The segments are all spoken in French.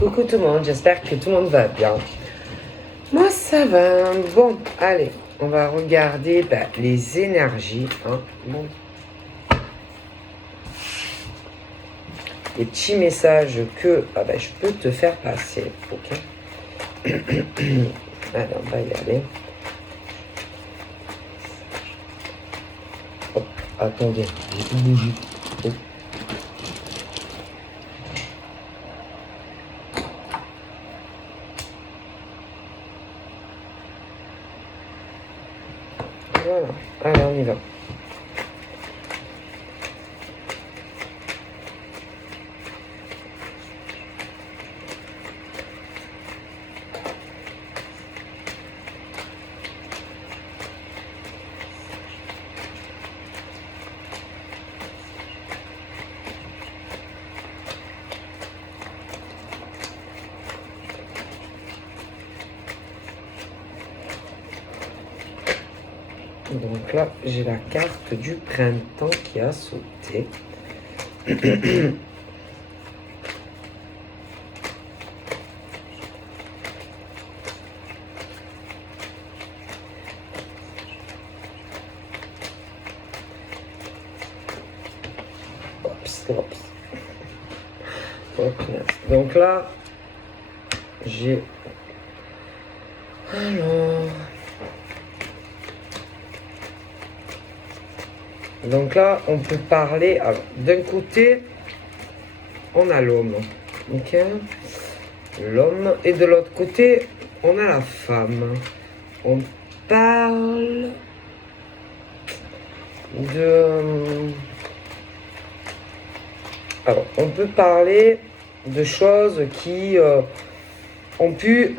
Coucou tout le monde, j'espère que tout le monde va bien. Moi ça va. Bon, allez, on va regarder les énergies. Hein. Bon. Les petits messages que je peux te faire passer. Ok. Alors, on va y aller. Hop, attendez, j'ai tout bougé. Oh. Voilà, allez, on y va. Donc là, j'ai la carte du printemps qui a sauté. Ops. Donc là, j'ai... Alors... Donc là, on peut parler... D'un côté, on a l'homme. Ok. L'homme. Et de l'autre côté, on a la femme. On parle de... Alors, on peut parler de choses qui ont pu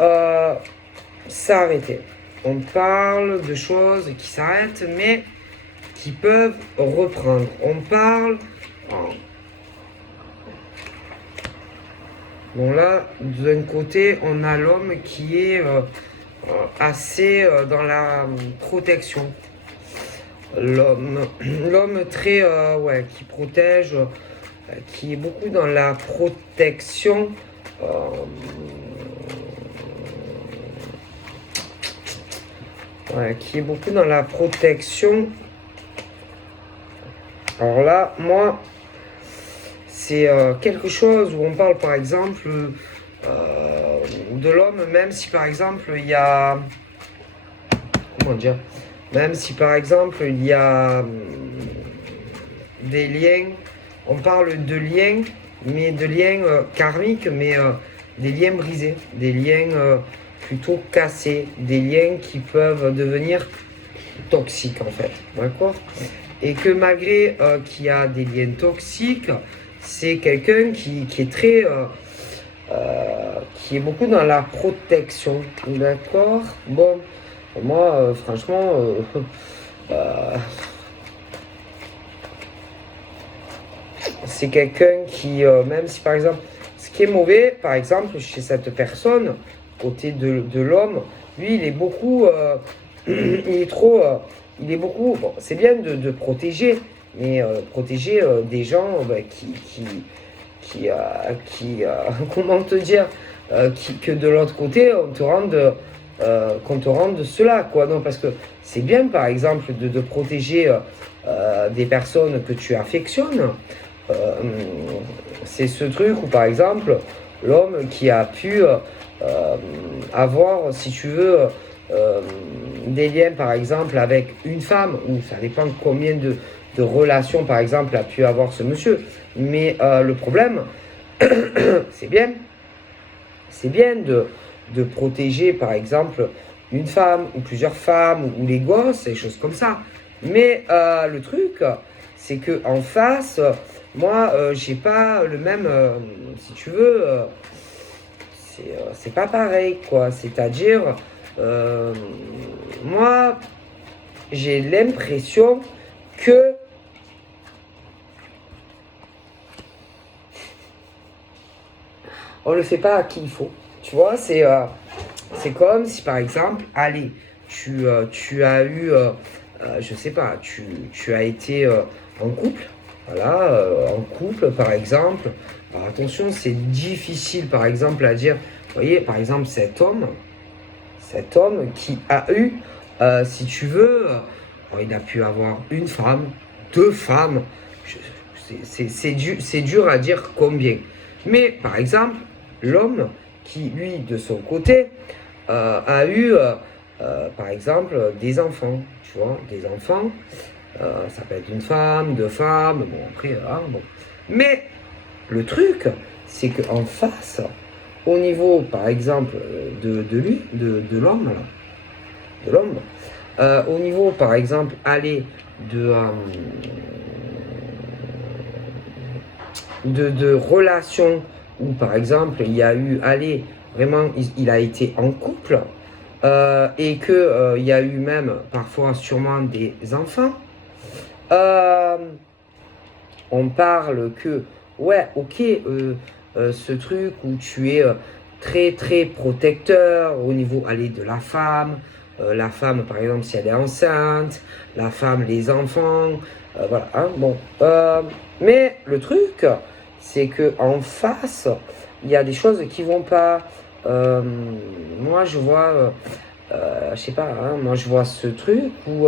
s'arrêter. On parle de choses qui s'arrêtent, mais qui peuvent reprendre. On parle... Bon là, d'un côté, on a l'homme qui est assez dans la protection. L'homme très... qui protège... qui est beaucoup dans la protection. Qui est beaucoup dans la protection. Alors là, moi, c'est quelque chose où on parle par exemple de l'homme, même si par exemple il y a... Comment dire? Même si par exemple il y a des liens, on parle de liens, mais de liens karmiques, mais des liens brisés, des liens plutôt cassés, des liens qui peuvent devenir toxiques en fait, d'accord? Et que malgré qu'il y a des liens toxiques, c'est quelqu'un qui est très... qui est beaucoup dans la protection, d'accord? Bon, moi, franchement... c'est quelqu'un qui, même si par exemple, ce qui est mauvais, par exemple, chez cette personne, côté de l'homme, lui, il est beaucoup... il est trop... il est beaucoup... Bon, c'est bien de protéger, mais protéger des gens comment te dire, que de l'autre côté, qu'on te rende cela, quoi. Non, parce que c'est bien, par exemple, de protéger des personnes que tu affectionnes. C'est ce truc où, par exemple, l'homme qui a pu avoir, si tu veux, des liens, par exemple, avec une femme, ou ça dépend combien de relations, par exemple, a pu avoir ce monsieur. Mais le problème, c'est bien de protéger, par exemple, une femme, ou plusieurs femmes, ou les gosses, des choses comme ça. Mais le truc, c'est que en face, moi, j'ai pas le même, si tu veux, c'est pas pareil, quoi. C'est-à-dire, moi, j'ai l'impression que on le fait pas à qui il faut. Tu vois, c'est comme si, par exemple, allez, tu as eu, je sais pas, tu as été en couple, voilà, en couple, par exemple, Alors attention, c'est difficile par exemple à dire, vous voyez, par exemple cet homme qui a eu, si tu veux, il a pu avoir une femme, deux femmes, c'est dur à dire combien. Mais par exemple, l'homme qui, lui, de son côté, a eu, par exemple, des enfants, tu vois, des enfants, ça peut être une femme, deux femmes, bon après, hein, bon. Mais le truc, c'est qu'en face, au niveau, par exemple, de lui, de l'homme, là, de l'homme, au niveau, par exemple, aller de relations où, par exemple, il y a eu, allez, vraiment, il a été en couple et que il y a eu même parfois sûrement des enfants. On parle que, ouais, ok, ce truc où tu es très très protecteur au niveau, allez, de la femme par exemple si elle est enceinte, la femme, les enfants, voilà, hein, bon. Mais le truc, c'est que en face, il y a des choses qui vont pas. Moi, je vois, je sais pas, hein, moi je vois ce truc où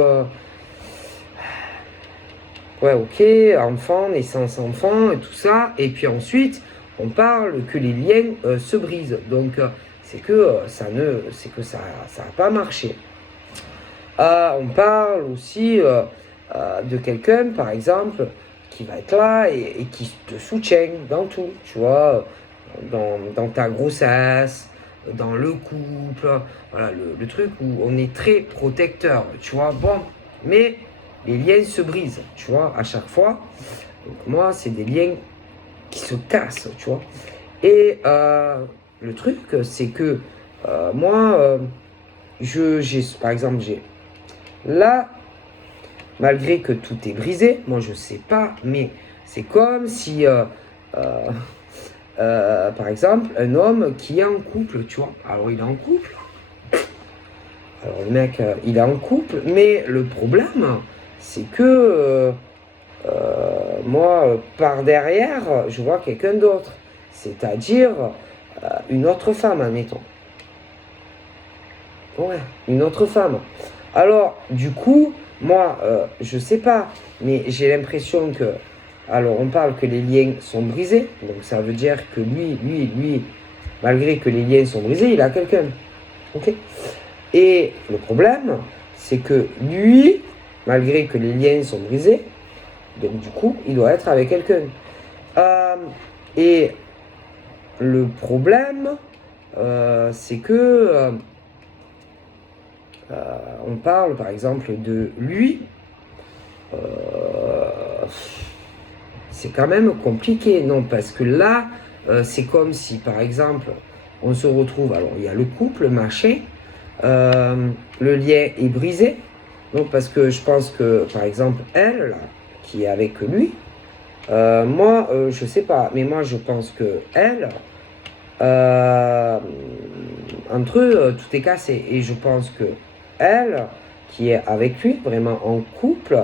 ouais, ok, enfant, naissance enfant, et tout ça. Et puis ensuite, on parle que les liens se brisent. Donc, c'est que ça n'a pas marché. On parle aussi de quelqu'un, par exemple, qui va être là et qui te soutient dans tout, tu vois, dans ta grossesse, dans le couple, voilà, le truc où on est très protecteur, tu vois. Bon, mais les liens se brisent, tu vois, à chaque fois. Donc moi, c'est des liens qui se cassent, tu vois. Et le truc, c'est que moi, par exemple, j'ai là, malgré que tout est brisé, moi je sais pas, mais c'est comme si, par exemple, un homme qui est en couple, tu vois. Alors il est en couple. Alors le mec, il est en couple, mais le problème, c'est que moi, par derrière, je vois quelqu'un d'autre. C'est-à-dire une autre femme, admettons. Ouais, une autre femme. Alors, du coup, moi, je sais pas, mais j'ai l'impression que. Alors, on parle que les liens sont brisés, donc ça veut dire que lui, malgré que les liens sont brisés, il a quelqu'un. Ok. Et le problème, c'est que lui, malgré que les liens sont brisés, donc du coup, il doit être avec quelqu'un. Et le problème, c'est que on parle par exemple de lui. C'est quand même compliqué, non? Parce que là, c'est comme si par exemple, on se retrouve. Alors, il y a le couple, machin. Le lien est brisé. Donc, parce que je pense que, par exemple, elle, là, qui est avec lui, moi, je sais pas, mais moi, je pense que elle, entre eux, tout est cassé. Et je pense que elle, qui est avec lui, vraiment en couple,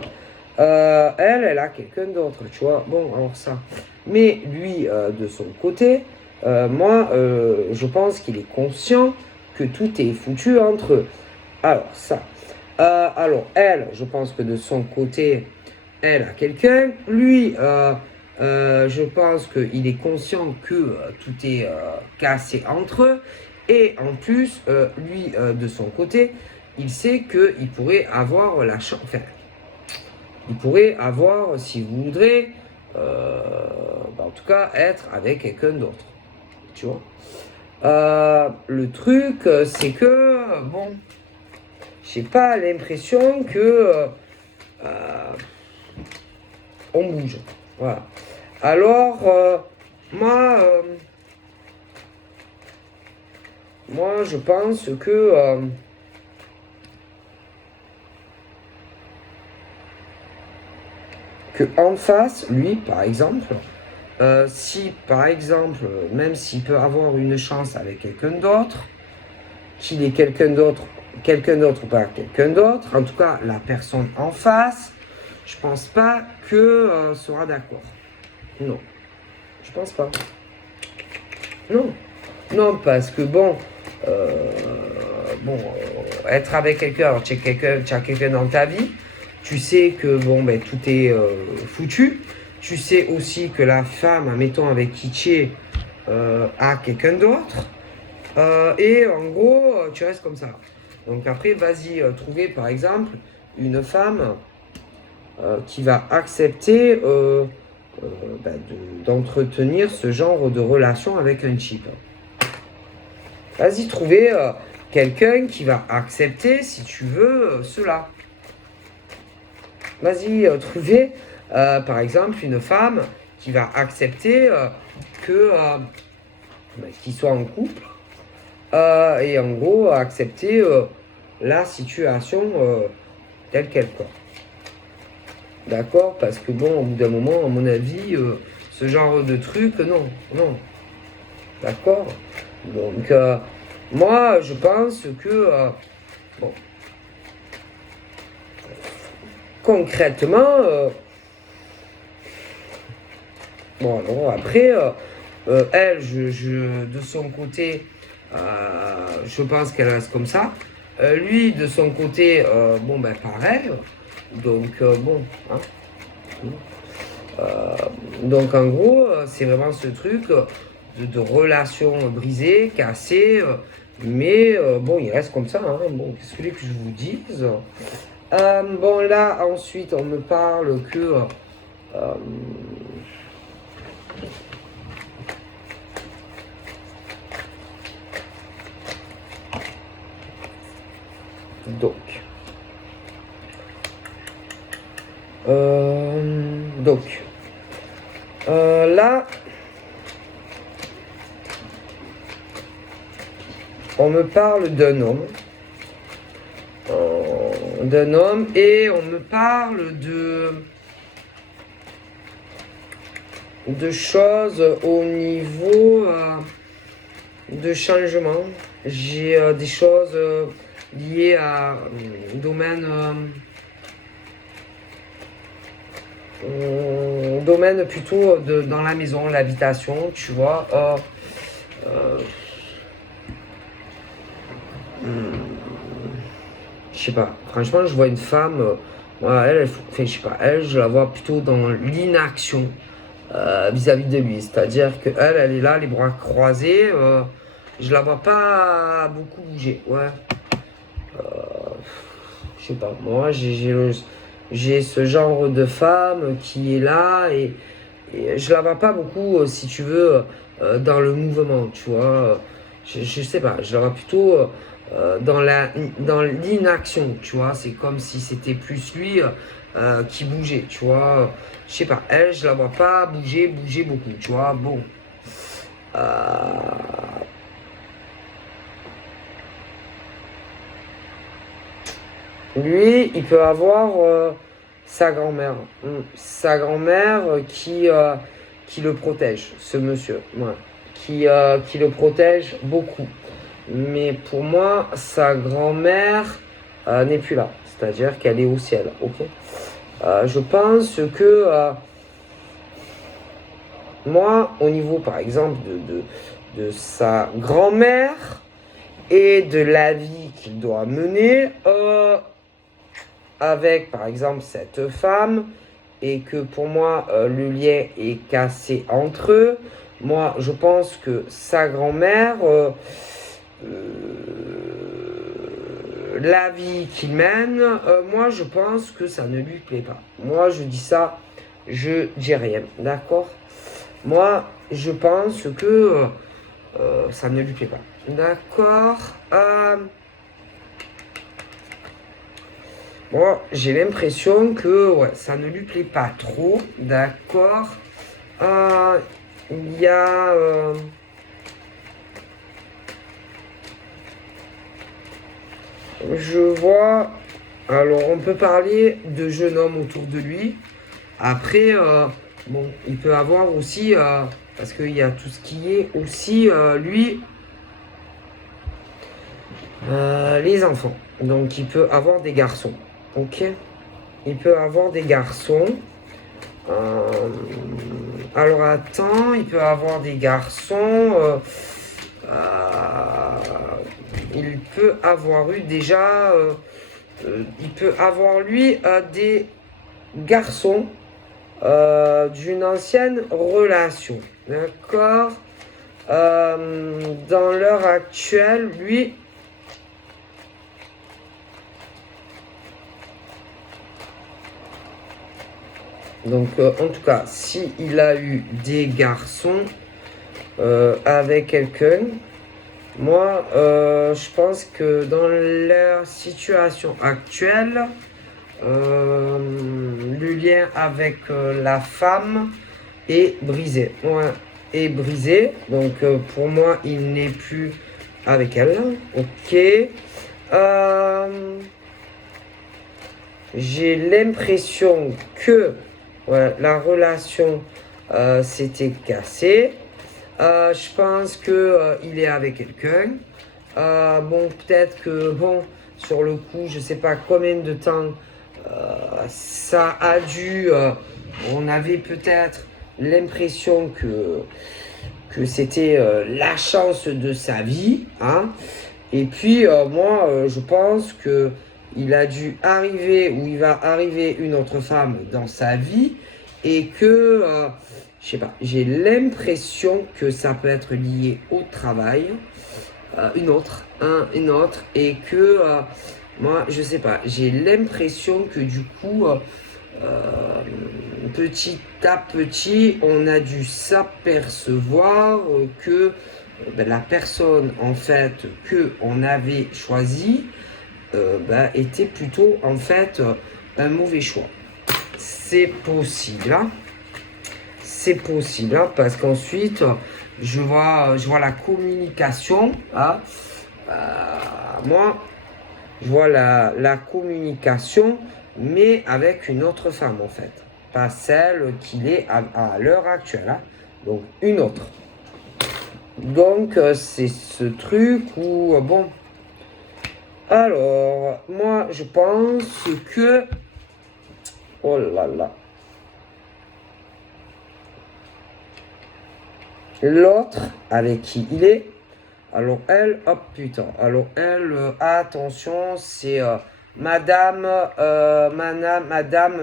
elle a quelqu'un d'autre, tu vois. Bon, alors ça. Mais lui, de son côté, moi, je pense qu'il est conscient que tout est foutu entre eux. Alors, ça. Alors, elle, je pense que de son côté, elle a quelqu'un. Lui, je pense qu'il est conscient que tout est cassé entre eux. Et en plus, lui, de son côté, il sait qu'il pourrait avoir la chance. Enfin, il pourrait avoir, si vous voudrez, en tout cas, être avec quelqu'un d'autre. Tu vois. Le truc, c'est que, bon, j'ai pas l'impression que on bouge. Voilà. Alors, moi, je pense que en face, lui, par exemple, si, par exemple, même s'il peut avoir une chance avec quelqu'un d'autre, qu'il est quelqu'un d'autre ou pas quelqu'un d'autre, en tout cas, la personne en face, je pense pas que sera d'accord. Non. Je pense pas. Non. Non, parce que bon, être avec quelqu'un, alors tu as quelqu'un dans ta vie, tu sais que bon, ben, tout est foutu. Tu sais aussi que la femme, admettons, avec qui tu es, a quelqu'un d'autre. Et en gros, tu restes comme ça. Donc après, vas-y trouver par exemple une femme qui va accepter d'entretenir ce genre de relation avec un type. Vas-y trouver quelqu'un qui va accepter, si tu veux, cela. Vas-y trouver par exemple une femme qui va accepter qu'il soit en couple. Et en gros accepter la situation telle qu'elle, quoi. D'accord? Parce que bon, au bout d'un moment, à mon avis, ce genre de truc, non. D'accord? Donc, moi, je pense que, bon, concrètement, bon, alors après, elle, de son côté, je pense qu'elle reste comme ça. Lui, de son côté, bon, ben pareil. Donc, bon. Hein. Donc, en gros, c'est vraiment ce truc de relation brisée, cassée. Mais bon, il reste comme ça. Hein. Bon, qu'est-ce que je vous dise? Bon, là, ensuite, on me parle que. Là, on me parle d'un homme. Et on me parle de choses au niveau de changement. J'ai des choses liées à domaine plutôt dans la maison, l'habitation, tu vois. Je sais pas, franchement, je vois une femme, je sais pas, je la vois plutôt dans l'inaction vis-à-vis de lui. C'est-à-dire qu'elle est là, les bras croisés, je la vois pas beaucoup bouger, ouais. Je sais pas, moi, j'ai ce genre de femme qui est là et je la vois pas beaucoup, si tu veux, dans le mouvement, tu vois. Je sais pas, je la vois plutôt dans l'inaction, tu vois. C'est comme si c'était plus lui qui bougeait, tu vois. Je sais pas, elle, je la vois pas bouger beaucoup, tu vois. Bon. Lui, il peut avoir sa grand-mère. Sa grand-mère qui le protège, ce monsieur. Ouais. Qui le protège beaucoup. Mais pour moi, sa grand-mère n'est plus là. C'est-à-dire qu'elle est au ciel. Ok. Je pense que moi, au niveau, par exemple, de sa grand-mère et de la vie qu'il doit mener avec, par exemple, cette femme, et que pour moi, le lien est cassé entre eux, moi, je pense que sa grand-mère, la vie qu'il mène, moi, je pense que ça ne lui plaît pas. Moi, je dis ça, je dis rien, d'accord? Moi, je pense que ça ne lui plaît pas. D'accord. Moi, j'ai l'impression que ouais, ça ne lui plaît pas trop. D'accord. Il y a... je vois... Alors, on peut parler de jeunes hommes autour de lui. Après, bon, il peut avoir aussi... parce qu'il y a tout ce qui est aussi, lui... les enfants. Donc, il peut avoir des garçons. Ok. Il peut avoir des garçons. Alors attends, il peut avoir des garçons. Il peut avoir eu déjà. Il peut avoir lui des garçons d'une ancienne relation. D'accord. Dans l'heure actuelle, lui. Donc, en tout cas, si il a eu des garçons avec quelqu'un, moi, je pense que dans leur situation actuelle, le lien avec la femme est brisé. Ouais, est brisé. Donc, pour moi, il n'est plus avec elle. Ok. J'ai l'impression que ouais, la relation s'était cassée. Je pense que il est avec quelqu'un. Bon, peut-être que bon, sur le coup, je sais pas combien de temps ça a dû. On avait peut-être l'impression que c'était la chance de sa vie, hein. Et puis moi, je pense que il a dû arriver ou il va arriver une autre femme dans sa vie et que je sais pas, j'ai l'impression que ça peut être lié au travail, une autre, et que moi, je sais pas, j'ai l'impression que du coup, petit à petit, on a dû s'apercevoir que ben, la personne en fait que on avait choisie ben, était plutôt en fait un mauvais choix. C'est possible, hein. C'est possible, hein, parce qu'ensuite je vois la communication, hein. Moi, je vois la communication, mais avec une autre femme en fait, pas celle qu'il est à l'heure actuelle, hein. Donc une autre. Donc c'est ce truc où bon. Alors moi je pense que oh là là. L'autre avec qui il est. Alors elle, hop putain. Alors elle, attention, c'est Madame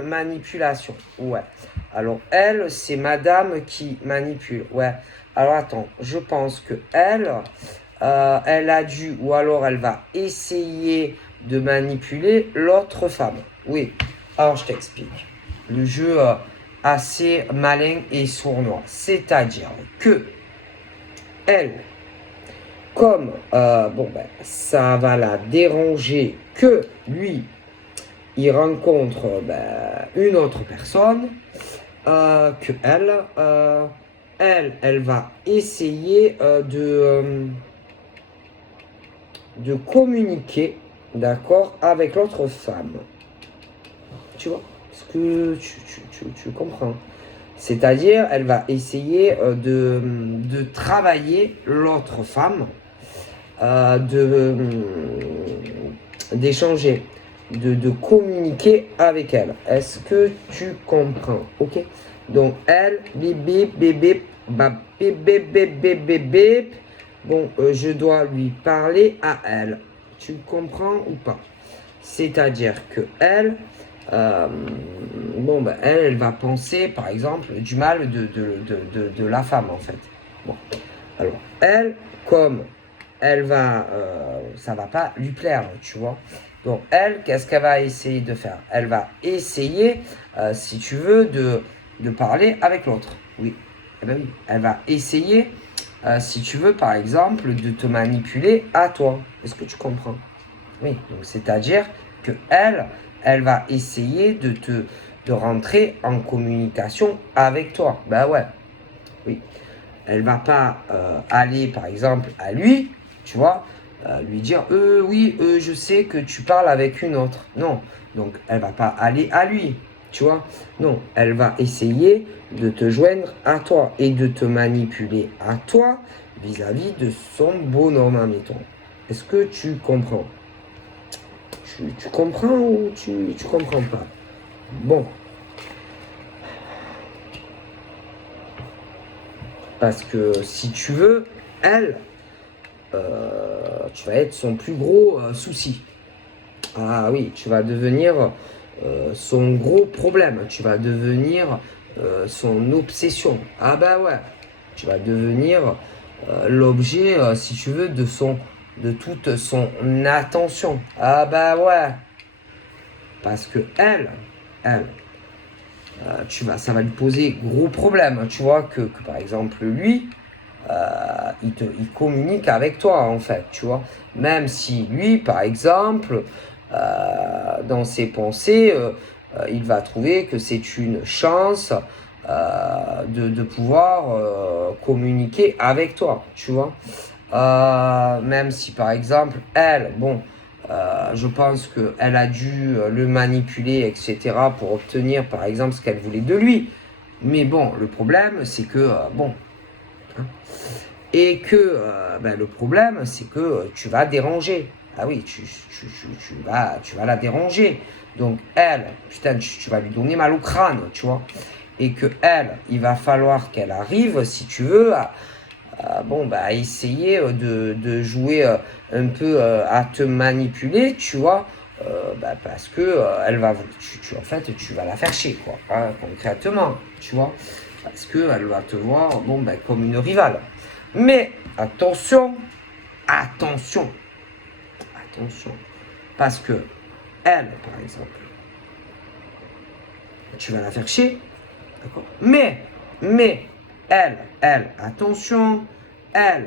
Manipulation. Ouais. Alors elle, c'est Madame qui manipule. Ouais. Alors attends, je pense que elle, elle a dû, ou alors elle va essayer de manipuler l'autre femme. Oui. Alors je t'explique. Le jeu assez malin et sournois. C'est-à-dire que elle, comme bon ben, ça va la déranger que lui, il rencontre ben, une autre personne, que elle va essayer de communiquer, d'accord, avec l'autre femme. Tu vois? Est-ce que tu comprends? C'est-à-dire, elle va essayer de travailler l'autre femme, d'échanger, de communiquer avec elle. Est-ce que tu comprends? Ok? Donc, elle, bip, bip, bip, bip, bip, bip, bip, bip, bip, bip. Bon, je dois lui parler à elle. Tu comprends ou pas? C'est-à-dire que elle, bon, ben, elle va penser, par exemple, du mal de la femme, en fait. Bon. Alors, elle, comme elle va, ça va pas lui plaire, tu vois. Donc, elle, qu'est-ce qu'elle va essayer de faire? Elle va essayer, si tu veux, de parler avec l'autre. Oui. Eh ben oui. Elle va essayer, si tu veux, par exemple, de te manipuler à toi. Est-ce que tu comprends? Oui. Donc, c'est-à-dire que elle va essayer de rentrer en communication avec toi. Ben ouais. Oui. Elle va pas aller, par exemple, à lui, tu vois, lui dire, oui, je sais que tu parles avec une autre. Non. Donc, elle va pas aller à lui, tu vois. Non. Elle va essayer de te joindre à toi et de te manipuler à toi vis-à-vis de son bonhomme, admettons. Est-ce que tu comprends? Tu comprends ou tu comprends pas? Bon. Parce que si tu veux, elle, tu vas être son plus gros souci. Ah oui, tu vas devenir son gros problème. Tu vas devenir son obsession. Ah bah ouais. Tu vas devenir l'objet, si tu veux, de toute son attention. Ah bah ouais. Parce que elle, ça va lui poser gros problème. Tu vois que par exemple lui, il communique avec toi en fait, tu vois. Même si lui, par exemple, dans ses pensées, il va trouver que c'est une chance de pouvoir communiquer avec toi, tu vois. Même si par exemple, elle, bon, je pense qu'elle a dû le manipuler, etc., pour obtenir par exemple ce qu'elle voulait de lui. Mais bon, le problème, c'est que, bon, hein, et que le problème, c'est que tu vas déranger. Ah oui, tu vas la déranger. Donc elle, putain, tu vas lui donner mal au crâne, tu vois. Et que elle, il va falloir qu'elle arrive, si tu veux, à essayer de jouer un peu à te manipuler, tu vois. Parce que elle va, en fait, tu vas la faire chier, quoi, hein, concrètement, tu vois. Parce qu'elle va te voir, comme une rivale. Mais attention, attention, attention. Parce que elle, par exemple, tu vas la faire chier, d'accord. Mais, attention, elle,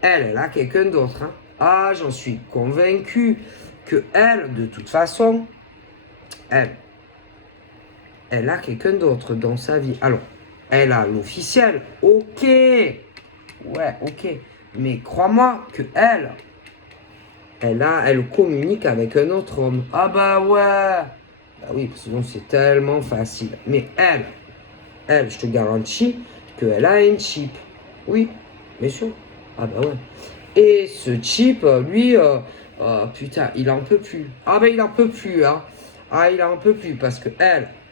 elle a quelqu'un d'autre. Hein. Ah, j'en suis convaincu que elle, de toute façon, elle a quelqu'un d'autre dans sa vie. Alors, elle a l'officiel, ok. Ouais, ok. Mais crois-moi que elle communique avec un autre homme. Ah bah ouais. Bah oui, parce que sinon c'est tellement facile. Mais elle, je te garantis qu'elle a un chip. Oui, bien sûr. Ah bah ouais. Et ce chip, lui, putain, il en peut plus. Ah bah il en peut plus, hein. Ah, il en peut plus parce que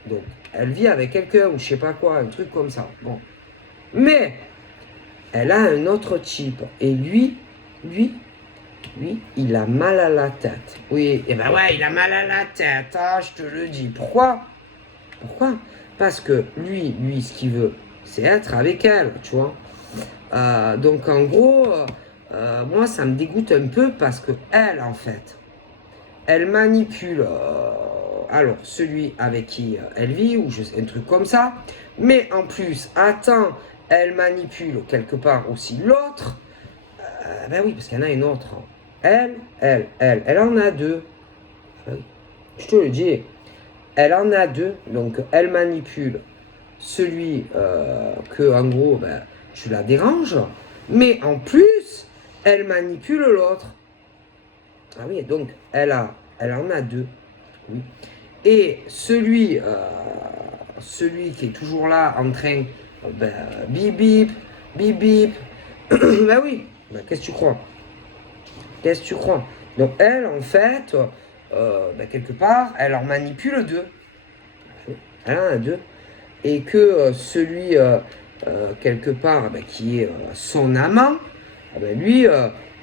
donc, elle vit avec quelqu'un ou je sais pas quoi, un truc comme ça. Bon. Mais, elle a un autre chip. Et lui, il a mal à la tête. Oui, et ben ouais, il a mal à la tête, hein, je te le dis. Pourquoi? Parce que lui, ce qu'il veut, c'est être avec elle, tu vois. Donc en gros, moi, ça me dégoûte un peu parce que elle, en fait, elle manipule, alors, celui avec qui elle vit, ou un truc comme ça. Mais en plus, attends, elle manipule quelque part aussi l'autre. Ben oui, parce qu'il y en a une autre. Elle en a deux. Je te le dis. Elle en a deux. Donc, elle manipule celui que, en gros, tu la déranges. Mais en plus, elle manipule l'autre. Ah oui, donc, elle en a deux. Oui. Et celui qui est toujours là en train, bip bip, bip bip, ben oui, qu'est-ce que tu crois? Qu'est-ce que tu crois? Donc elle, en fait, quelque part, elle en manipule deux. Elle en a deux. Et que celui, quelque part, qui est son amant, lui,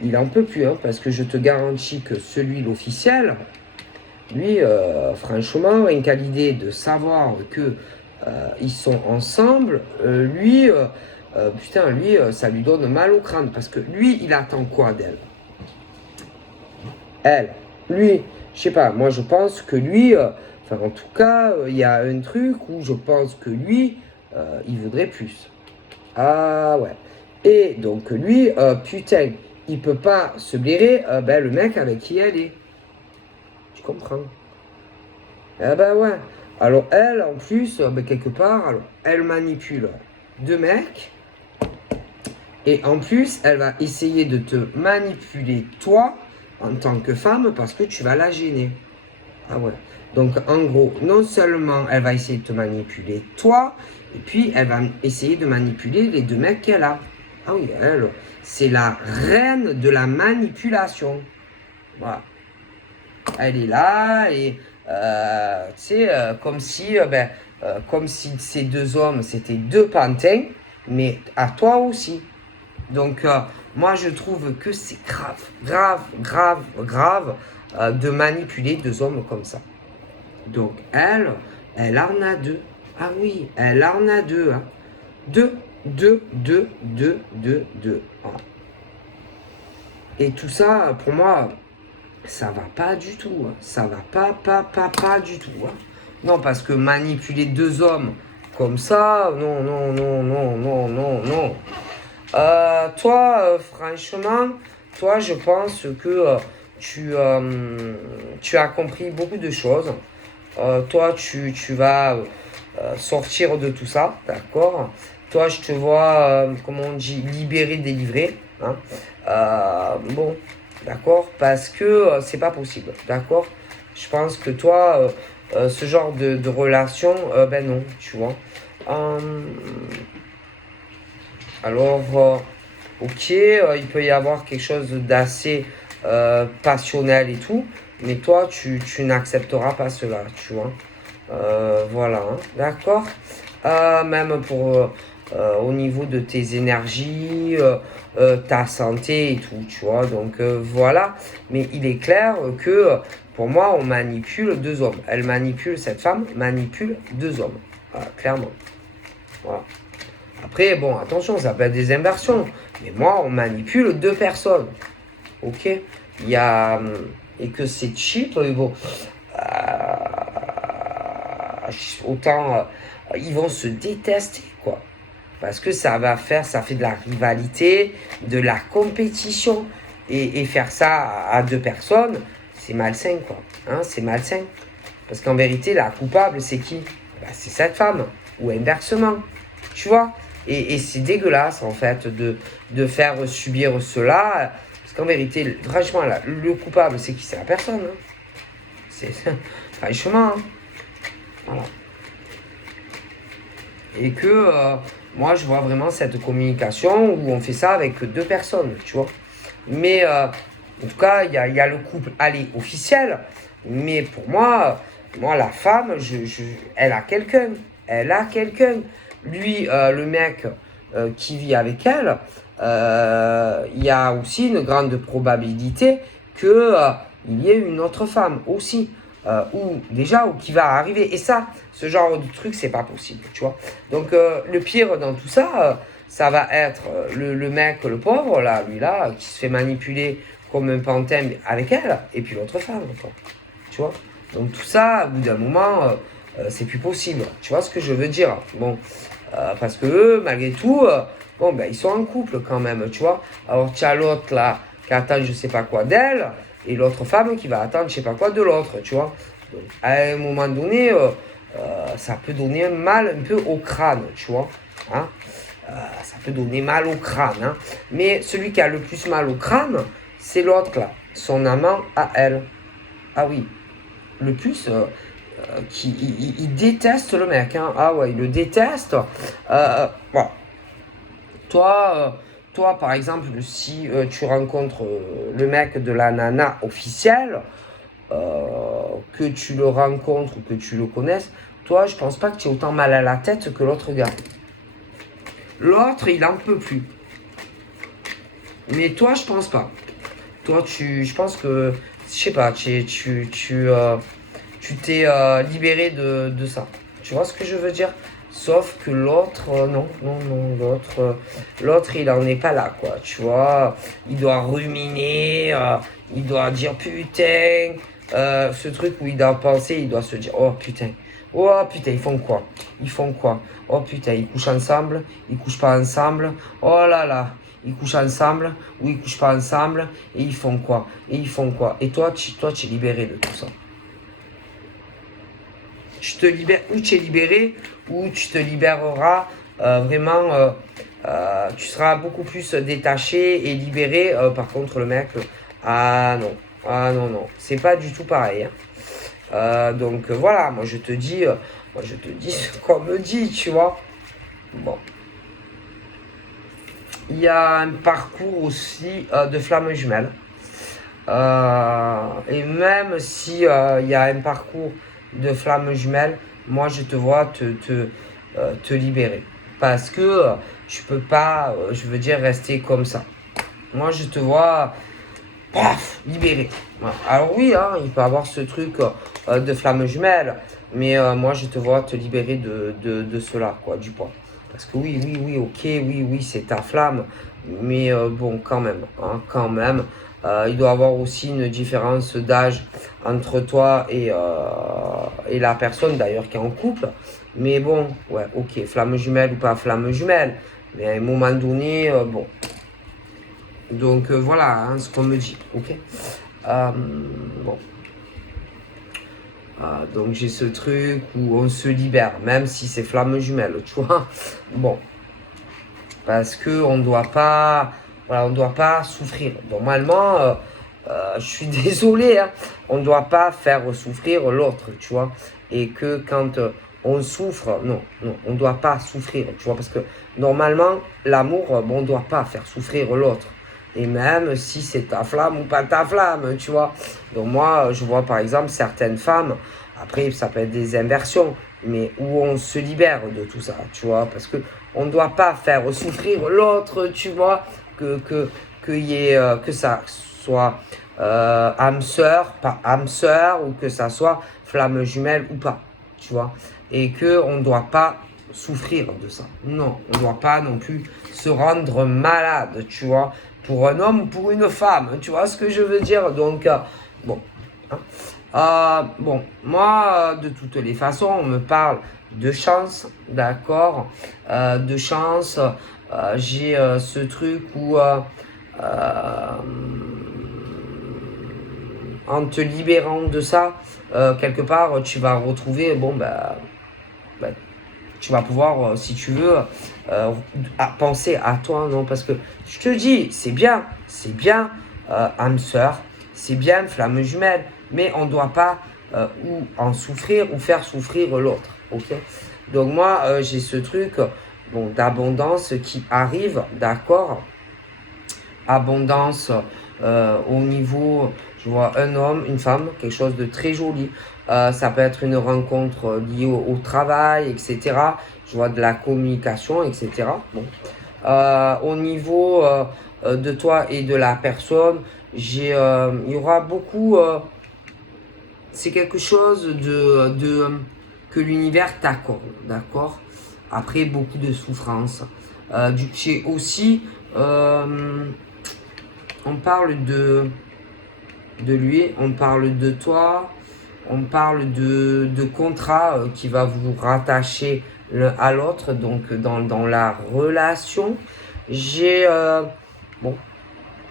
il en peut plus. Hein, parce que je te garantis que celui, l'officiel, lui, franchement, rien qu'à l'idée de savoir que ils sont ensemble, lui, ça lui donne mal au crâne. Parce que lui, il attend quoi d'elle? Elle, lui, je sais pas, moi je pense que lui, en tout cas, il y a un truc où je pense que lui, il voudrait plus. Ah ouais. Et donc lui, putain, il peut pas se blairer le mec avec qui elle est. Tu comprends? Ah bah ouais. Alors elle, en plus, quelque part, alors, elle manipule deux mecs. Et en plus, elle va essayer de te manipuler toi en tant que femme parce que tu vas la gêner. Ah ouais. Donc en gros, non seulement elle va essayer de te manipuler toi, et puis elle va essayer de manipuler les deux mecs qu'elle a. Ah oui, elle, c'est la reine de la manipulation. Voilà. Elle est là et tu sais, comme si ces deux hommes c'était deux pantins. mais à toi aussi. Donc, moi, je trouve que c'est grave de manipuler deux hommes comme ça. Donc, elle en a deux. Ah oui, elle en a deux. Hein. Deux. Voilà. Et tout ça, pour moi, ça va pas du tout. Hein. Ça va pas du tout. Hein. Non, parce que manipuler deux hommes comme ça, non. Toi, franchement, toi, je pense que tu as compris beaucoup de choses. Toi, tu vas sortir de tout ça, d'accord? Toi, je te vois, comment on dit, libéré, délivré. Hein? Bon, d'accord? Parce que c'est pas possible, d'accord? Je pense que toi, ce genre de relation, ben non, tu vois. Alors, ok, il peut y avoir quelque chose d'assez passionnel et tout, mais toi, tu n'accepteras pas cela, tu vois. Voilà, hein, d'accord. Même pour au niveau de tes énergies, ta santé et tout, tu vois. Donc voilà, mais il est clair que pour moi, on manipule deux hommes. Elle manipule, cette femme manipule deux hommes, voilà, clairement. Voilà. Après, bon, attention, ça peut être des inversions. Mais moi, on manipule deux personnes. Ok? Il y a. Et que c'est cheap, bon. Autant. Ils vont se détester, quoi. Parce que ça fait de la rivalité, de la compétition. Et faire ça à deux personnes, c'est malsain, quoi. Hein, c'est malsain. Parce qu'en vérité, la coupable, c'est qui? Bah, c'est cette femme. Ou inversement. Tu vois? Et c'est dégueulasse, en fait, de faire subir cela. Parce qu'en vérité, franchement, là, le coupable, c'est qui? C'est la personne. Hein. C'est franchement. Hein. Voilà. Et que moi, je vois vraiment cette communication où on fait ça avec deux personnes, tu vois. Mais en tout cas, il y a le couple, allez, officiel. Mais pour moi, la femme, elle a quelqu'un. Elle a quelqu'un. Lui, le mec qui vit avec elle, il y a aussi une grande probabilité que il y ait une autre femme aussi. Ou qui va arriver. Et ça, ce genre de truc, c'est pas possible, tu vois. Donc, le pire dans tout ça, ça va être le mec, le pauvre, là, lui là, qui se fait manipuler comme un pantin avec elle, et puis l'autre femme, quoi. Tu vois. Donc, tout ça, au bout d'un moment, c'est plus possible. Tu vois ce que je veux dire? Bon, parce que eux, malgré tout, bon, ben, ils sont en couple quand même, tu vois. Alors, tu as l'autre là, qui attend je sais pas quoi d'elle, et l'autre femme qui va attendre je sais pas quoi de l'autre, tu vois. Donc, à un moment donné, ça peut donner mal un peu au crâne, tu vois. Hein. Ça peut donner mal au crâne. Hein. Mais celui qui a le plus mal au crâne, c'est l'autre là, son amant à elle. Ah oui, le plus, il déteste le mec. Hein. Ah ouais, il le déteste. Bon. Toi, par exemple, si tu rencontres le mec de la nana officielle, que tu le rencontres ou que tu le connaisses, toi, je pense pas que tu aies autant mal à la tête que l'autre gars. L'autre, il en peut plus. Mais toi, je pense pas. Toi, je pense que, je sais pas, tu t'es libéré de ça. Tu vois ce que je veux dire? Sauf que l'autre, non, l'autre, il en est pas là, quoi. Tu vois, il doit ruminer, il doit dire putain, ce truc où il doit penser, il doit se dire oh putain, ils font quoi? Ils font quoi? Oh putain, ils couchent ensemble, ils couchent pas ensemble, oh là là. Ils couchent ensemble ou ils couchent pas ensemble et ils font quoi? Et toi, tu es libéré de tout ça. Tu te libères, ou tu es libéré, ou tu te libéreras vraiment, tu seras beaucoup plus détaché et libéré. Par contre, le mec, non, c'est pas du tout pareil. Hein. Donc voilà, moi je te dis ce qu'on me dit, tu vois. Bon. Il y a un parcours aussi de flammes jumelles. Et même si il y a un parcours de flammes jumelles, moi je te vois te libérer. parce que je peux pas, je veux dire, rester comme ça. Moi, je te vois, paf, libéré. Voilà. Alors oui, hein, il peut avoir ce truc de flamme jumelle, mais moi, je te vois te libérer de cela, quoi, du poids. Parce que oui, ok, oui, c'est ta flamme, mais bon, quand même, hein, quand même. Il doit y avoir aussi une différence d'âge entre toi et la personne, d'ailleurs, qui est en couple. Mais bon, ouais, ok, flamme jumelle ou pas flamme jumelle. Mais à un moment donné, bon. Donc voilà hein, ce qu'on me dit, ok. Bon. Donc j'ai ce truc où on se libère, même si c'est flamme jumelle, tu vois. Bon, parce que on doit pas, voilà, on doit pas souffrir. Normalement, je suis désolé, hein, on ne doit pas faire souffrir l'autre, tu vois. Et que quand on souffre, non, on ne doit pas souffrir, tu vois, parce que normalement, l'amour, bon, on ne doit pas faire souffrir l'autre. Et même si c'est ta flamme ou pas ta flamme, tu vois. Donc moi, je vois par exemple certaines femmes, après ça peut être des inversions, mais où on se libère de tout ça, tu vois, parce que on ne doit pas faire souffrir l'autre, tu vois, que ça soit âme sœur, pas âme sœur, ou que ça soit flamme jumelle ou pas, tu vois, et que on ne doit pas souffrir de ça. Non, on ne doit pas non plus se rendre malade, tu vois, pour un homme ou pour une femme, tu vois ce que je veux dire. Donc, bon. Bon, moi, de toutes les façons, on me parle de chance, d'accord, de chance. J'ai ce truc où, en te libérant de ça, quelque part, tu vas retrouver, bon, bah, tu vas pouvoir, si tu veux, penser à toi, non, parce que je te dis, c'est bien, âme sœur, c'est bien flamme jumelle, mais on ne doit pas ou en souffrir ou faire souffrir l'autre, ok. Donc moi, j'ai ce truc, bon, d'abondance qui arrive, d'accord, abondance au niveau, je vois un homme, une femme, quelque chose de très joli. Ça peut être une rencontre liée au travail, etc. Je vois de la communication, etc. Bon. Au niveau de toi et de la personne, il y aura beaucoup, c'est quelque chose que l'univers t'accorde, d'accord. Après beaucoup de souffrance. J'ai aussi on parle de lui, on parle de toi, on parle de contrat qui va vous rattacher l'un à l'autre, donc dans la relation. J'ai, bon,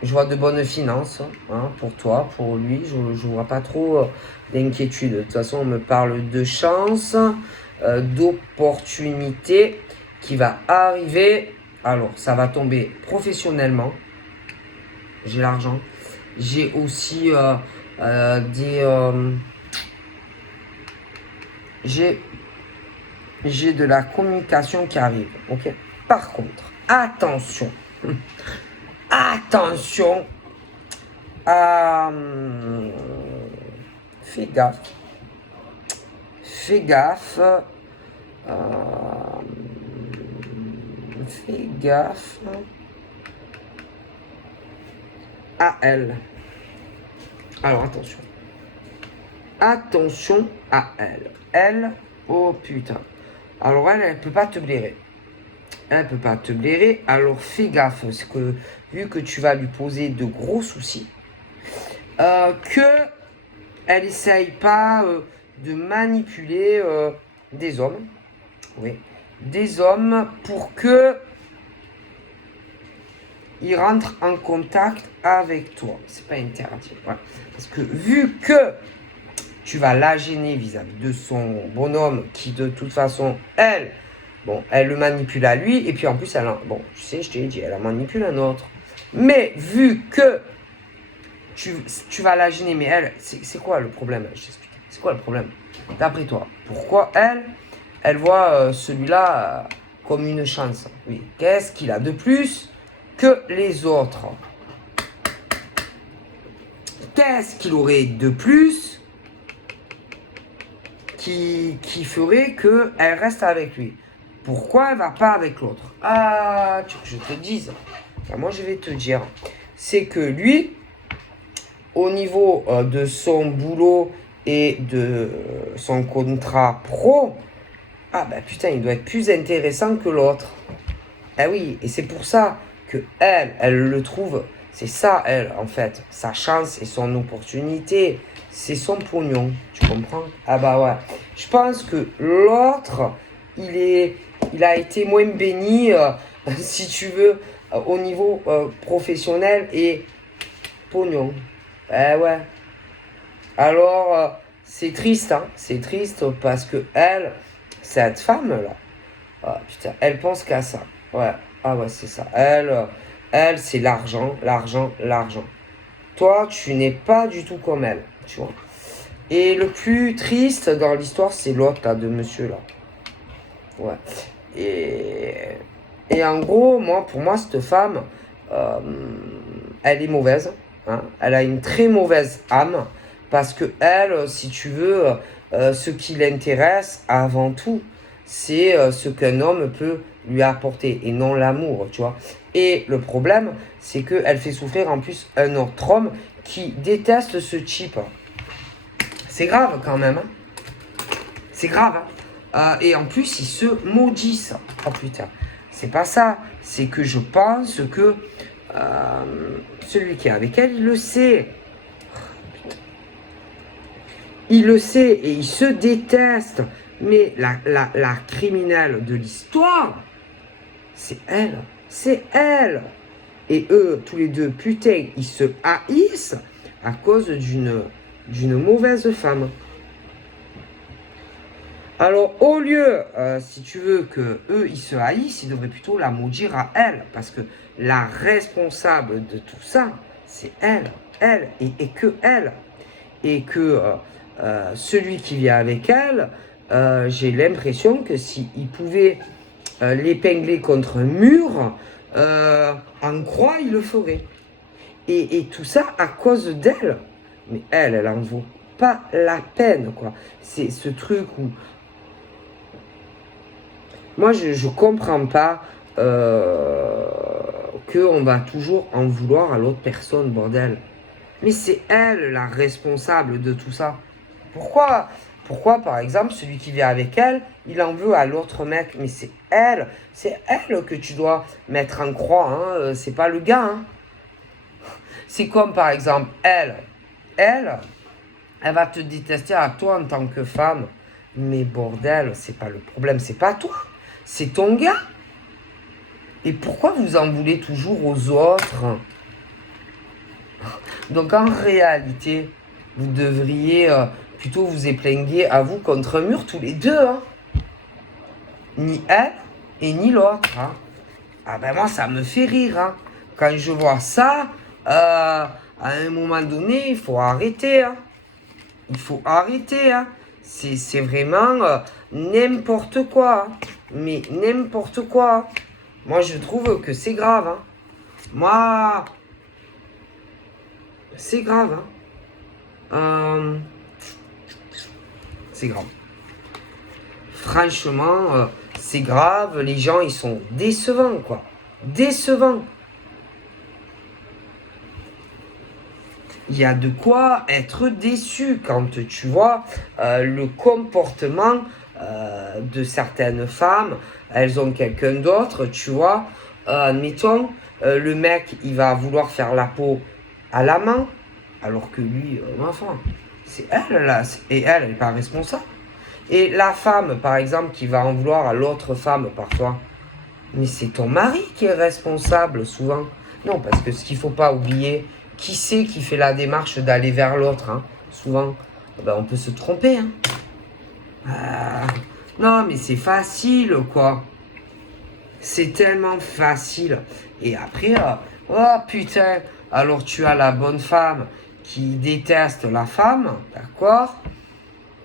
je vois de bonnes finances hein, pour toi, pour lui, je ne vois pas trop d'inquiétude. De toute façon, on me parle de chance, d'opportunité qui va arriver. Alors, ça va tomber professionnellement. J'ai l'argent. J'ai aussi j'ai de la communication qui arrive. Ok. Par contre, attention, attention, fais gaffe, fais gaffe, fais gaffe à elle. Alors attention. Attention à elle. Elle, oh putain. Alors elle peut pas te blairer. Elle peut pas te blairer. Alors fais gaffe. Parce que vu que tu vas lui poser de gros soucis, que elle essaye pas de manipuler des hommes. Oui. Des hommes pour que il rentre en contact avec toi. C'est pas interdit. Voilà. Parce que vu que tu vas la gêner vis-à-vis de son bonhomme qui de toute façon, elle, bon, elle le manipule à lui et puis en plus, bon, tu sais, je t'ai dit, elle en manipule un autre. Mais vu que tu vas la gêner, mais elle, c'est quoi le problème? Je t'explique. C'est quoi le problème? D'après toi, pourquoi elle voit celui-là comme une chance? Oui, qu'est-ce qu'il a de plus que les autres? Qu'est-ce qu'il aurait de plus qui ferait qu'elle reste avec lui? Pourquoi elle va pas avec l'autre? Ah, tu veux que je te dise? Ben, moi, je vais te dire. C'est que lui, au niveau de son boulot et de son contrat pro, ah ben putain, il doit être plus intéressant que l'autre. Eh oui, et c'est pour ça que elle le trouve, c'est ça, elle, en fait, sa chance et son opportunité, c'est son pognon, tu comprends? Ah bah ouais, je pense que l'autre, il a été moins béni, si tu veux, au niveau professionnel et pognon. Eh ouais, alors c'est triste, hein, c'est triste parce que elle, cette femme-là, ah, putain, elle pense qu'à ça. Ouais, ah ouais, c'est ça. Elle, c'est l'argent, l'argent, l'argent. Toi, tu n'es pas du tout comme elle, tu vois. Et le plus triste dans l'histoire, c'est l'autre, là, de monsieur, là. Ouais. Et, et en gros, moi, pour moi, cette femme, euh, elle est mauvaise. Hein. Elle a une très mauvaise âme. Parce que elle, si tu veux, ce qui l'intéresse avant tout, c'est ce qu'un homme peut lui apporter et non l'amour, tu vois. Et le problème, c'est qu'elle fait souffrir en plus un autre homme qui déteste ce type. C'est grave quand même. Hein. C'est grave. Hein. Et en plus, ils se maudissent. Oh putain. C'est pas ça. C'est que je pense que celui qui est avec elle, il le sait. Il le sait et il se déteste. Mais la criminelle de l'histoire, c'est elle. C'est elle. Et eux, tous les deux, putain, ils se haïssent à cause d'une mauvaise femme. Alors, au lieu, si tu veux, que eux, ils se haïssent, ils devraient plutôt la maudire à elle. Parce que la responsable de tout ça, c'est elle. Elle et que elle. Et que celui qui vient avec elle, j'ai l'impression que s'il pouvait l'épingler contre un mur, en croix, il le ferait. Et tout ça à cause d'elle. Mais elle en vaut pas la peine, quoi. C'est ce truc où... Moi, je comprends pas qu'on va toujours en vouloir à l'autre personne, bordel. Mais c'est elle la responsable de tout ça. Pourquoi, par exemple, celui qui vient avec elle, il en veut à l'autre mec? Mais c'est elle que tu dois mettre en croix, hein. C'est pas le gars. Hein. C'est comme, par exemple, elle va te détester à toi en tant que femme. Mais bordel, c'est pas le problème, c'est pas toi, c'est ton gars. Et pourquoi vous en voulez toujours aux autres? Donc en réalité, vous devriez plutôt vous épingler à vous contre un mur tous les deux. Hein. Ni elle et ni l'autre. Hein. Ah ben moi, ça me fait rire. Hein. Quand je vois ça, à un moment donné, il faut arrêter. Hein. Il faut arrêter. Hein. C'est vraiment n'importe quoi. Hein. Mais n'importe quoi. Hein. Moi, je trouve que c'est grave. Hein. Moi... C'est grave, hein. C'est grave. Franchement, c'est grave. Les gens, ils sont décevants, quoi. Décevants. Il y a de quoi être déçu quand tu vois le comportement de certaines femmes. Elles ont quelqu'un d'autre, tu vois. Admettons, le mec, il va vouloir faire la peau à la main, alors que lui, enfin, c'est elle, là, et elle n'est pas responsable. Et la femme, par exemple, qui va en vouloir à l'autre femme par toi, mais c'est ton mari qui est responsable, souvent. Non, parce que ce qu'il ne faut pas oublier, qui c'est qui fait la démarche d'aller vers l'autre, hein, souvent, ben, on peut se tromper, hein. Non, mais c'est facile, quoi. C'est tellement facile. Et après, oh putain, alors tu as la bonne femme qui déteste la femme, d'accord?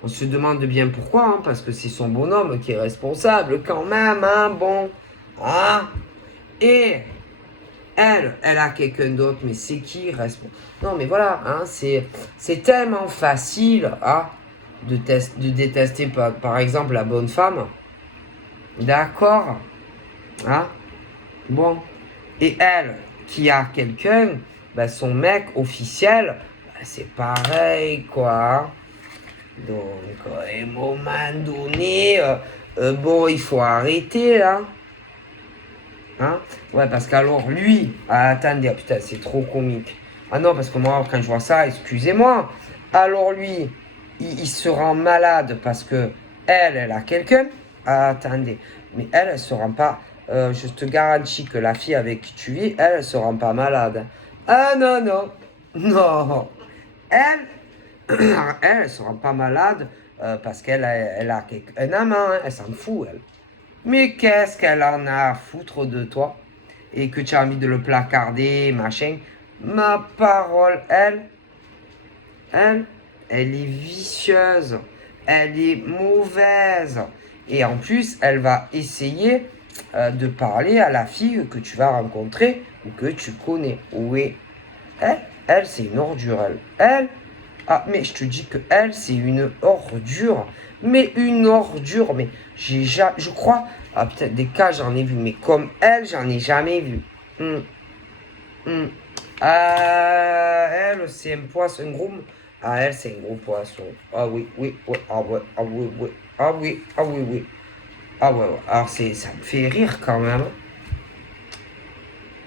On se demande bien pourquoi, hein, parce que c'est son bonhomme qui est responsable quand même, hein, bon. Hein? Et elle a quelqu'un d'autre, mais c'est qui responsable? Non, mais voilà, hein, c'est tellement facile, hein, de détester, par exemple, la bonne femme. D'accord? Hein? Bon. Et elle, qui a quelqu'un, ben son mec officiel, ben c'est pareil, quoi. Donc, à un moment donné, bon, il faut arrêter, là. Hein? Ouais, parce qu'alors, lui, ah, attendez, ah, putain, c'est trop comique. Ah non, parce que moi, quand je vois ça, excusez-moi. Alors, lui, il se rend malade parce que elle a quelqu'un. Ah, attendez, mais elle se rend pas. Je te garantis que la fille avec qui tu vis, elle se rend pas malade. Ah non, non, non. Elle, elle se rend pas malade parce elle a un amant, hein, elle s'en fout, elle. Mais qu'est-ce qu'elle en a à foutre de toi? Et que tu as envie de le placarder, machin. Ma parole, elle, elle est vicieuse. Elle est mauvaise. Et en plus, elle va essayer de parler à la fille que tu vas rencontrer ou que tu connais. Oui. Elle, c'est une ordure, elle. Ah, mais je te dis que elle, c'est une ordure. Mais une ordure. Mais je crois, ah, peut-être des cas, j'en ai vu. Mais comme elle, j'en ai jamais vu. Hum, hum. Elle, c'est un poisson, un gros. Ah, elle, c'est un gros poisson. Ah oui, oui, oui. Ah ouais, ah oui, oui. Ah oui, ah oui, oui. Ah ouais, ouais. Alors, ça me fait rire quand même.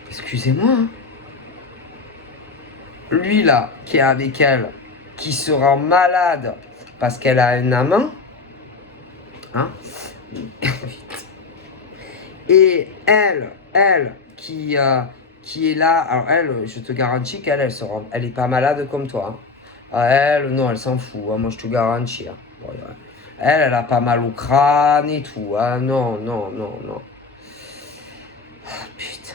Excusez-moi, hein. Lui là, qui est avec elle, qui se rend malade parce qu'elle a un amant, hein, et elle qui est là, alors elle, je te garantis qu'elle, elle est pas malade comme toi, hein. Ah, elle, non, elle s'en fout, hein, moi je te garantis, hein. Ouais, ouais. Elle a pas mal au crâne et tout, hein. Non, non, non, non. Ah, putain.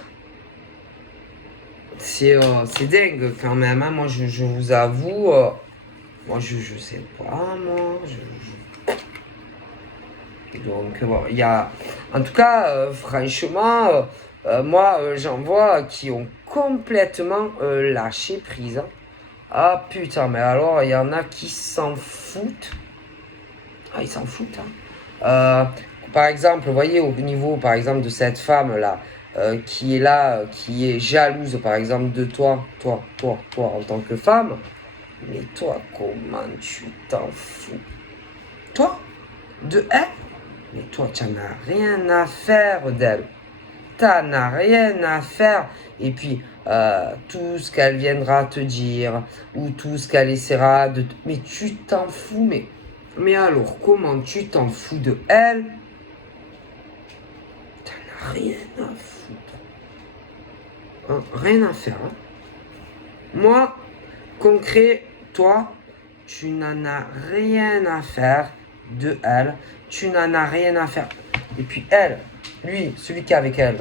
C'est dingue quand même, hein. Moi je vous avoue, moi je sais pas, moi. Donc, bon, il y a. En tout cas, franchement, moi, j'en vois qui ont complètement lâché prise, hein. Ah putain, mais alors, il y en a qui s'en foutent. Ah, ils s'en foutent, hein. Par exemple, vous voyez, au niveau, par exemple, de cette femme-là, qui est là, qui est jalouse, par exemple, de toi, en tant que femme. Mais toi, comment tu t'en fous? Toi? De elle? Mais toi, tu n'en as rien à faire d'elle. Tu n'en as rien à faire. Et puis, tout ce qu'elle viendra te dire, ou tout ce qu'elle essaiera de... Mais tu t'en fous, mais alors, comment tu t'en fous de elle? Tu n'en as rien à foutre. Hein, rien à faire, hein. Moi, concret, toi, tu n'en as rien à faire de elle. Tu n'en as rien à faire. Et puis elle, lui, celui qui est avec elle,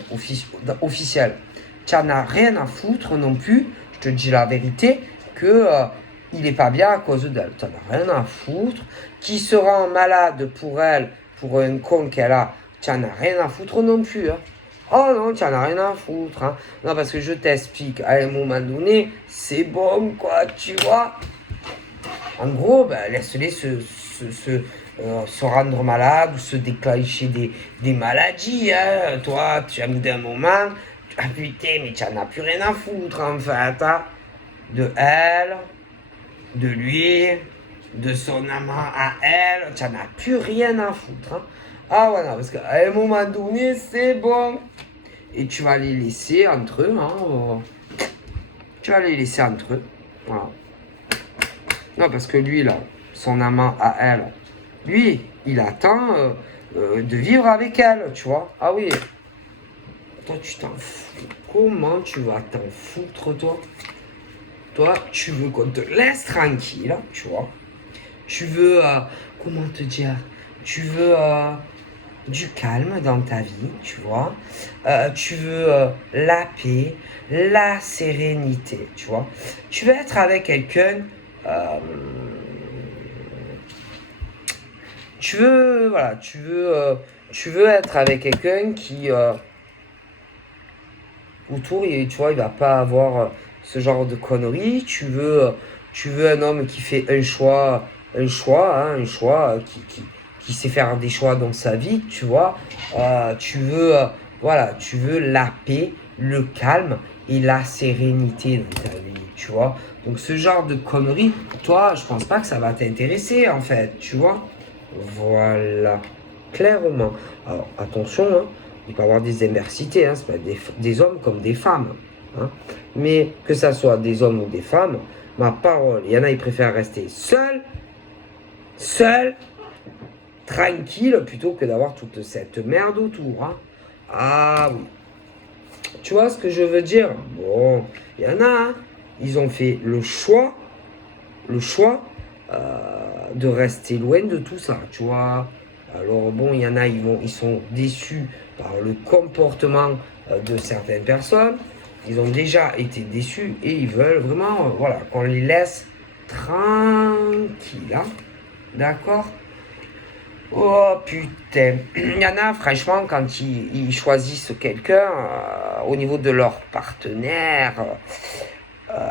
officiel, tu n'en as rien à foutre non plus. Je te dis la vérité que il n'est pas bien à cause d'elle. Tu n'en as rien à foutre. Qui se rend malade pour elle, pour un con qu'elle a, tu n'en as rien à foutre non plus, hein. Oh non, tu n'en as rien à foutre, hein. Non, parce que je t'explique, à un moment donné, c'est bon, quoi, tu vois. En gros, ben, laisse-les se rendre malades ou se déclencher des maladies, hein. Toi, tu as mis d'un moment, ah putain, mais tu n'en as plus rien à foutre, en fait, hein. De elle, de lui, de son amant à elle, tu n'en as plus rien à foutre, hein. Ah ouais, non, parce qu'à un moment donné, c'est bon. Et tu vas les laisser entre eux, hein. Tu vas les laisser entre eux, voilà. Non, parce que lui, là, son amant à elle, lui, il attend de vivre avec elle, tu vois. Ah oui. Toi, tu t'en fous. Comment tu vas t'en foutre, toi? Toi, tu veux qu'on te laisse tranquille, tu vois. Tu veux, comment te dire? Tu veux du calme dans ta vie, tu vois. Tu veux la paix, la sérénité, tu vois. Tu veux être avec quelqu'un. Tu veux, voilà, tu veux être avec quelqu'un qui autour, tu vois, il va pas avoir ce genre de conneries. Tu veux un homme qui fait un choix, hein, un choix qui sait faire des choix dans sa vie, tu vois. Tu veux, voilà, tu veux la paix, le calme et la sérénité dans ta vie, tu vois. Donc ce genre de conneries, toi, je pense pas que ça va t'intéresser, en fait, tu vois. Voilà, clairement. Alors, attention, hein, il peut y avoir des diversités, hein, c'est pas des hommes comme des femmes. Hein. Mais que ça soit des hommes ou des femmes, ma parole, il y en a, ils préfèrent rester seuls, tranquille, plutôt que d'avoir toute cette merde autour. Hein. Ah oui. Tu vois ce que je veux dire? Bon, il y en a, hein, ils ont fait le choix de rester loin de tout ça, tu vois. Alors bon, il y en a, ils sont déçus par le comportement de certaines personnes. Ils ont déjà été déçus et ils veulent vraiment, voilà, qu'on les laisse tranquilles, hein. D'accord? Oh putain, il y en a franchement quand ils choisissent quelqu'un au niveau de leur partenaire,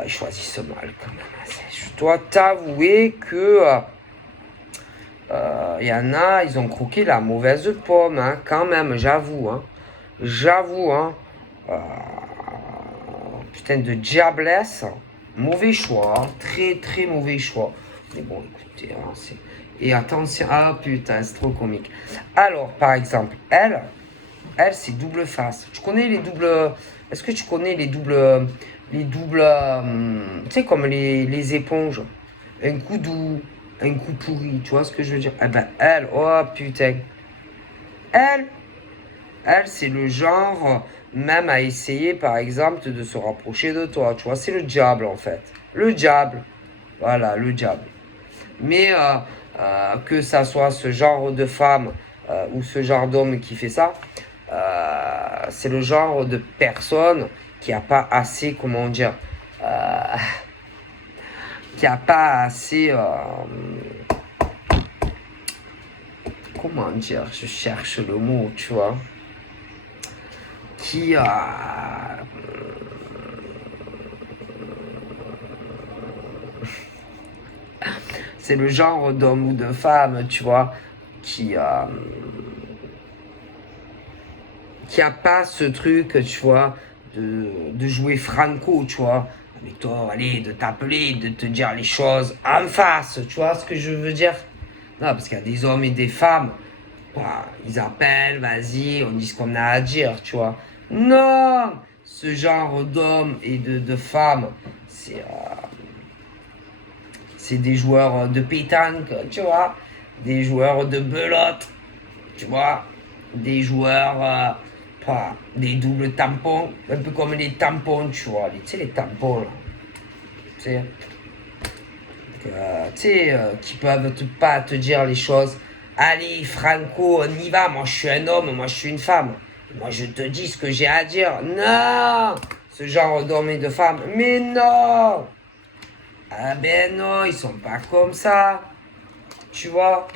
ils choisissent mal quand même. Je dois t'avouer que il y en a, ils ont croqué la mauvaise pomme, hein, quand même, j'avoue. Hein. J'avoue, hein. Putain de diablesse, mauvais choix, hein, très très mauvais choix. Mais bon, écoutez, hein, c'est... Et attention, ah putain, c'est trop comique. Alors, par exemple, elle c'est double face. Tu connais les doubles... Est-ce que tu connais les doubles... tu sais, comme les éponges. Un coup doux, un coup pourri. Tu vois ce que je veux dire? Eh ben, elle, oh putain. Elle, c'est le genre, même à essayer, par exemple, de se rapprocher de toi. Tu vois, c'est le diable, en fait. Le diable. Voilà, le diable. Mais que ça soit ce genre de femme ou ce genre d'homme qui fait ça, c'est le genre de personne qui a pas assez, comment dire, qui a pas assez, comment dire, je cherche le mot, tu vois, qui c'est le genre d'homme ou de femme, tu vois, qui a pas ce truc, tu vois, de jouer franco, tu vois. Mais toi, allez, de t'appeler, de te dire les choses en face, tu vois ce que je veux dire? Non, parce qu'il y a des hommes et des femmes, bah, ils appellent, vas-y, on dit ce qu'on a à dire, tu vois. Non, ce genre d'hommes et de femmes, c'est des joueurs de pétanque, tu vois, des joueurs de belote, tu vois, des joueurs, des doubles tampons, un peu comme les tampons, tu vois, tu sais, les tampons, là, tu sais, qui peuvent pas te dire les choses. Allez, Franco, on y va, moi je suis un homme, moi je suis une femme. Moi je te dis ce que j'ai à dire. Non, ce genre d'hommes et de femmes, mais non. Ah ben non, ils sont pas comme ça. Tu vois,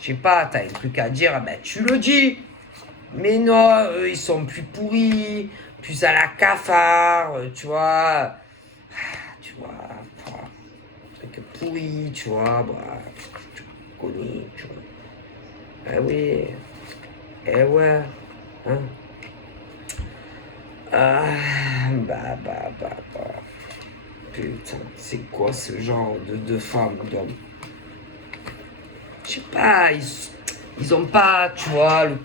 je sais pas, t'as un truc à dire, ben tu le dis. Mais non, eux, ils sont plus pourris, plus à la cafard, tu vois. Tu vois, truc pourri, tu vois, bah, tu connais, tu vois. Ah oui, eh ouais, hein. Bah. Putain, c'est quoi ce genre de femmes, d'hommes? Je sais pas, ils ont pas, tu vois, le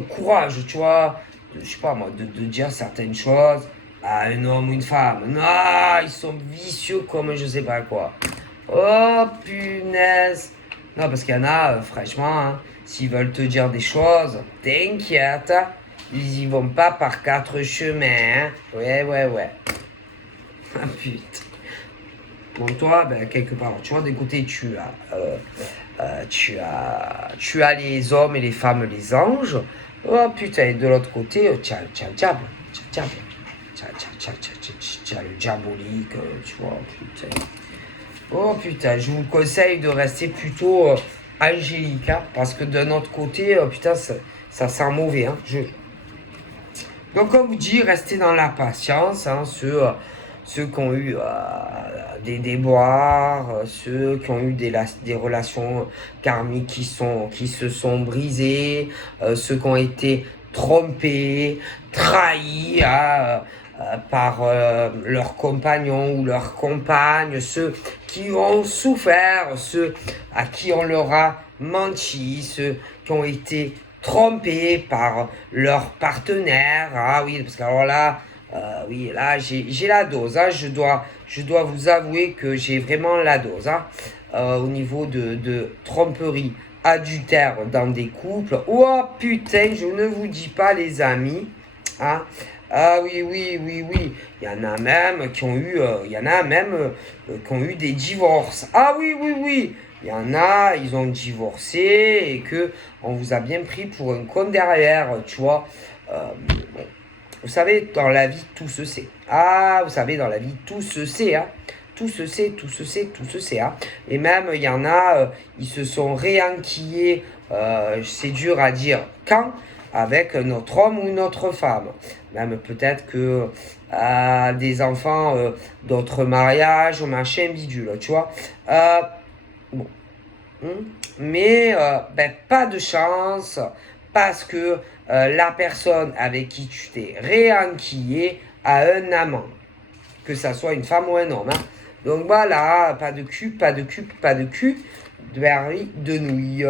courage, tu vois, je sais pas moi, de dire certaines choses à un homme ou une femme. Non, ils sont vicieux comme je sais pas quoi. Oh punaise. Non, parce qu'il y en a, franchement, hein, s'ils veulent te dire des choses, t'inquiète, ils y vont pas par quatre chemins. Hein. Ouais. Ah putain. Bon, toi, ben, quelque part, tu vois, d'un côté, tu as les hommes et les femmes, les anges. Oh putain, et de l'autre côté, tu as le diable. Tu as le diabolique, tu vois, putain. Oh putain, je vous conseille de rester plutôt angélique, hein, parce que d'un autre côté, putain, ça sent mauvais. Hein, Donc, comme vous dit, restez dans la patience, hein, ceux qui ont eu des déboires, ceux qui ont eu des relations karmiques qui se sont brisées, ceux qui ont été trompés, trahis par leurs compagnons ou leurs compagnes, ceux qui ont souffert, ceux à qui on leur a menti, ceux qui ont été trompés par leur partenaire. Ah oui, parce que alors là, oui, là, j'ai la dose. Hein. Je dois vous avouer que j'ai vraiment la dose. Hein. Au niveau de tromperie, adultère dans des couples. Oh putain, je ne vous dis pas, les amis. Hein. Ah oui, oui, oui, oui. Il y en a même qui ont eu, qui ont eu des divorces. Ah oui, oui, oui. Il y en a, ils ont divorcé et que on vous a bien pris pour un con derrière, tu vois. Bon. Vous savez, dans la vie, tout se sait. Ah, vous savez, dans la vie, tout se sait, hein. Tout se sait, tout se sait, tout se sait, hein. Et même, il y en a, ils se sont réenquillés, c'est dur à dire quand, avec notre homme ou notre femme. Même peut-être que des enfants d'autres mariages, machin, bidule, tu vois. Bon. Mais ben, pas de chance parce que la personne avec qui tu t'es réenquillé a un amant, que ça soit une femme ou un homme. Hein. Donc voilà, pas de cul, pas de cul, pas de cul, de berry, de nouilles.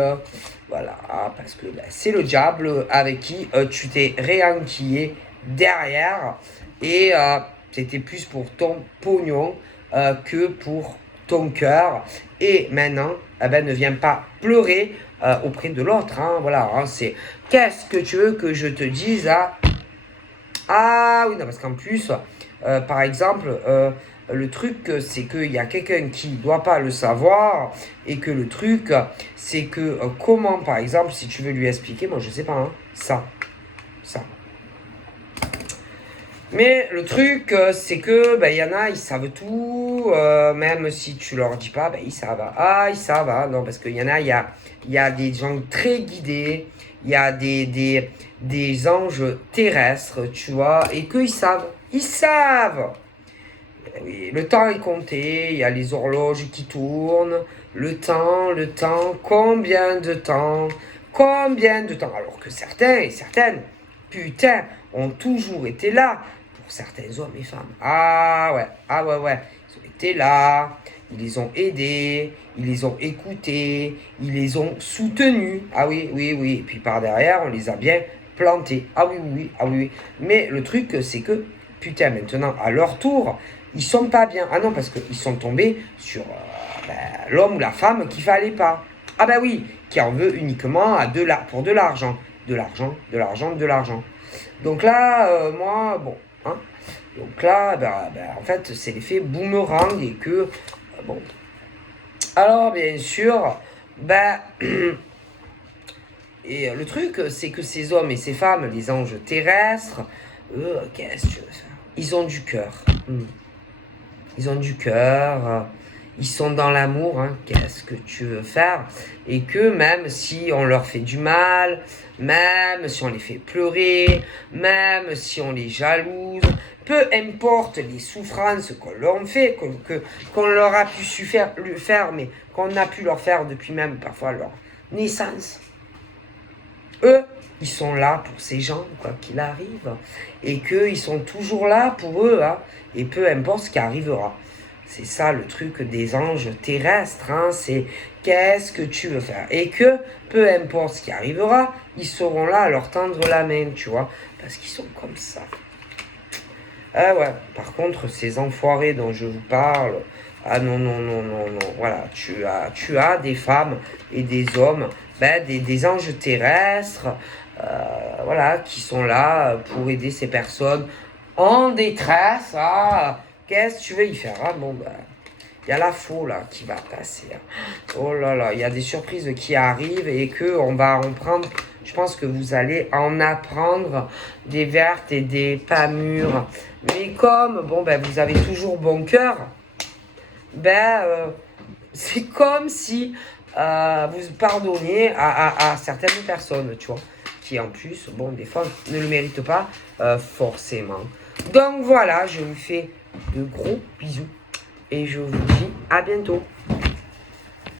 Voilà, parce que ben, c'est le diable avec qui tu t'es réenquillé derrière et c'était plus pour ton pognon que pour ton cœur. Et maintenant, eh ben, ne viens pas pleurer auprès de l'autre. Hein, voilà, hein, c'est qu'est-ce que tu veux que je te dise à... Ah oui, non, parce qu'en plus, par exemple, le truc, c'est qu'il y a quelqu'un qui ne doit pas le savoir et que le truc, c'est que comment, par exemple, si tu veux lui expliquer, moi je sais pas, hein, ça. Mais le truc, c'est que il y en a, ils savent tout, même si tu leur dis pas, ils savent. Ah, ils savent, hein. Non, parce qu'il y en a, il y a des gens très guidés, il y a des anges terrestres, tu vois, et qu'ils savent. Ils savent. Oui, le temps est compté, il y a les horloges qui tournent, le temps, combien de temps, alors que certains et certaines, putain, ont toujours été là, pour certains hommes et femmes. Ah ouais, ils ont été là, ils les ont aidés, ils les ont écoutés, ils les ont soutenus. Ah oui, oui, oui, et puis par derrière, on les a bien plantés. Ah oui, oui, oui, ah oui, oui. Mais le truc, c'est que, putain, maintenant, à leur tour, ils sont pas bien. Ah non, parce qu'ils sont tombés sur l'homme ou la femme qu'il fallait pas. Ah bah oui, qui en veut uniquement pour de l'argent. De l'argent, de l'argent, de l'argent. Donc là, moi, bon, hein. Donc là, en fait, c'est l'effet boomerang et que, bon. Alors, bien sûr, et le truc, c'est que ces hommes et ces femmes, les anges terrestres, eux, qu'est-ce que tu veux faire? Ils ont du cœur. Ils ont du cœur, ils sont dans l'amour, hein, qu'est-ce que tu veux faire? Et que même si on leur fait du mal, même si on les fait pleurer, même si on les jalouse, peu importe les souffrances qu'on leur fait, qu'on leur a pu faire, mais qu'on a pu leur faire depuis même parfois leur naissance, eux, ils sont là pour ces gens, quoi qu'il arrive, et qu'ils sont toujours là pour eux, hein, et peu importe ce qui arrivera. C'est ça le truc des anges terrestres, hein, c'est qu'est-ce que tu veux faire. Et que, peu importe ce qui arrivera, ils seront là à leur tendre la main, tu vois, parce qu'ils sont comme ça. Ah ouais, par contre, ces enfoirés dont je vous parle, ah non, non, non, non, non, voilà, tu as des femmes et des hommes, des anges terrestres, voilà, qui sont là pour aider ces personnes en détresse. Ah, qu'est-ce que tu veux y faire? Ah bon, il y a la faux là qui va passer. Hein. Oh là là, il y a des surprises qui arrivent et que on va en prendre. Je pense que vous allez en apprendre des vertes et des pas mûres. Mais comme, vous avez toujours bon cœur, c'est comme si vous pardonniez à certaines personnes, tu vois, qui en plus, des fois, ne le méritent pas forcément. Donc voilà, je vous fais de gros bisous et je vous dis à bientôt.